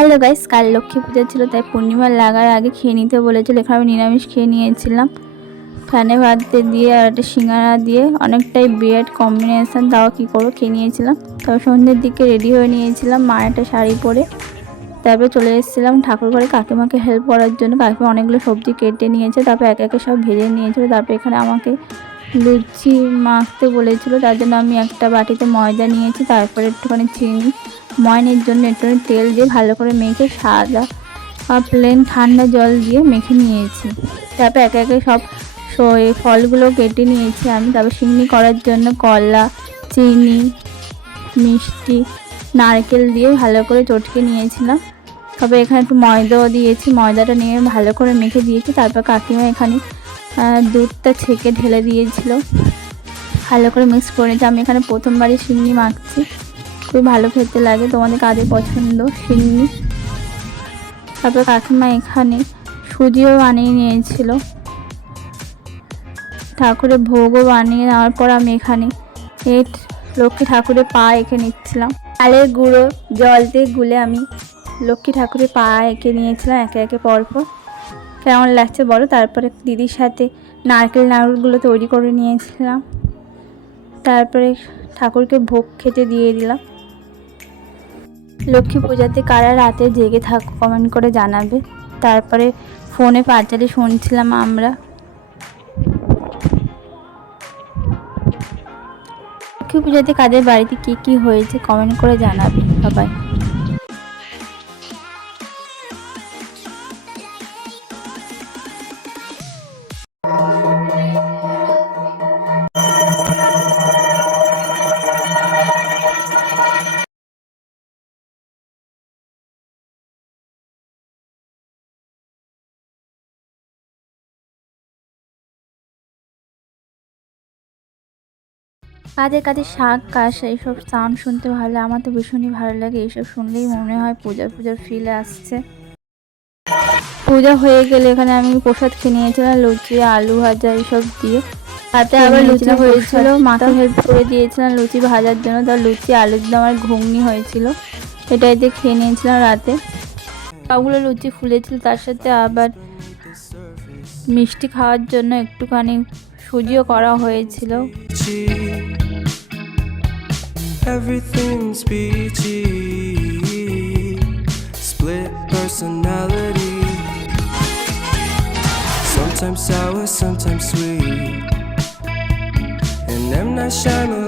Hello guys, কাল লক্ষ্মী পূজা ছিল তাই পূর্ণিমা লাগার আগে খেয়ে নিতে বলেছিল। এখানে আমি নিরামিষ খেয়ে নিয়েছিলাম, ফ্যানে ভাত দিয়ে আর একটা সিঙ্গারা দিয়ে, অনেকটাই বিরাট কম্বিনেশন। তাও কী করবো, খেয়ে নিয়েছিলাম। তবে সন্ধ্যের দিকে রেডি হয়ে নিয়েছিলাম, মার একটা শাড়ি পরে। তারপরে চলে এসেছিলাম ঠাকুর ঘরে কাকিমাকে হেল্প করার জন্য। কাকিমা অনেকগুলো সবজি কেটে নিয়েছে, তারপর একে একে সব ভেজে নিয়েছিল। তারপর এখানে আমাকে লুচি মাখতে বলেছিল, তার জন্য আমি একটা বাটিতে ময়দা নিয়েছি, তারপরে একটুখানি চিনি, ময়নের জন্য একটুখানি তেল দিয়ে ভালো করে মেখে সাদা প্লেন ঠান্ডা জল দিয়ে মেখে নিয়েছি। তারপর একে একে সব ফলগুলো কেটে নিয়েছি আমি। তারপর সিন্নি করার জন্য কলা, চিনি, মিষ্টি, নারকেল দিয়ে ভালো করে চটকে নিয়েছিলাম। তবে এখানে একটু ময়দাও দিয়েছি, ময়দাটা নিয়ে ভালো করে মেখে দিয়েছি। তারপর কাকিমা এখানে দুধটা ছেঁকে ঢেলে দিয়েছিল, ভালো করে মিক্স করেছি। আমি এখানে প্রথমবারই সিন্নি মাখছি, খুবই ভালো খেতে লাগে। তোমাদের কাদের পছন্দ সিন্নি? তারপর কাকিমা এখানে সুজিও বানিয়ে নিয়েছিল, ঠাকুরের ভোগও বানিয়ে নেওয়ার পর আমি এখানে লক্ষ্মী ঠাকুরের পা এঁকে নিচ্ছিলাম। চালের গুঁড়ো জল দিয়ে গুলে আমি লক্ষ্মী ঠাকুরের পা এঁকে নিয়েছিলাম একে একে পরপর। কেমন লাগছে বলো? তারপরে দিদির সাথে নারকেলগুলো তৈরি করে নিয়েছিলাম। তারপরে ঠাকুরকে ভোগ খেতে দিয়ে দিলাম। লক্ষ্মী পূজাতে কারা রাতে জেগে থাকো কমেন্ট করে জানাবে। তারপরে ফোনে পাঁচালি শুনছিলাম আমরা। লক্ষ্মী পূজাতে কাদের বাড়িতে কী কী হয়েছে কমেন্ট করে জানাবে সবাই। কাদের কাদের শাক কাশ এইসব সাউন্ড শুনতে ভালো লাগে? আমার তো ভীষণই ভালো লাগে, এইসব শুনলেই মনে হয় পূজার ফিল আসছে। পূজা হয়ে গেলে এখানে আমি প্রসাদ খেয়ে নিয়েছিলাম, লুচি, আলু ভাজা এইসব দিয়ে। তাতে আবার লুচি হয়েছিল, মাকে হেল্প করে দিয়েছিলাম লুচি ভাজার জন্য। তার লুচি আলুর দম আর ঘুগনি হয়েছিল, এটাই দিয়ে খেয়ে নিয়েছিলাম রাতে। সবগুলো লুচি ফুলেছিল, তার সাথে আবার মিষ্টি খাওয়ার জন্য একটুখানি সুজিও করা হয়েছিল। Everything's peachy, split personality, sometimes sour, sometimes sweet, and M. Night Shyamalan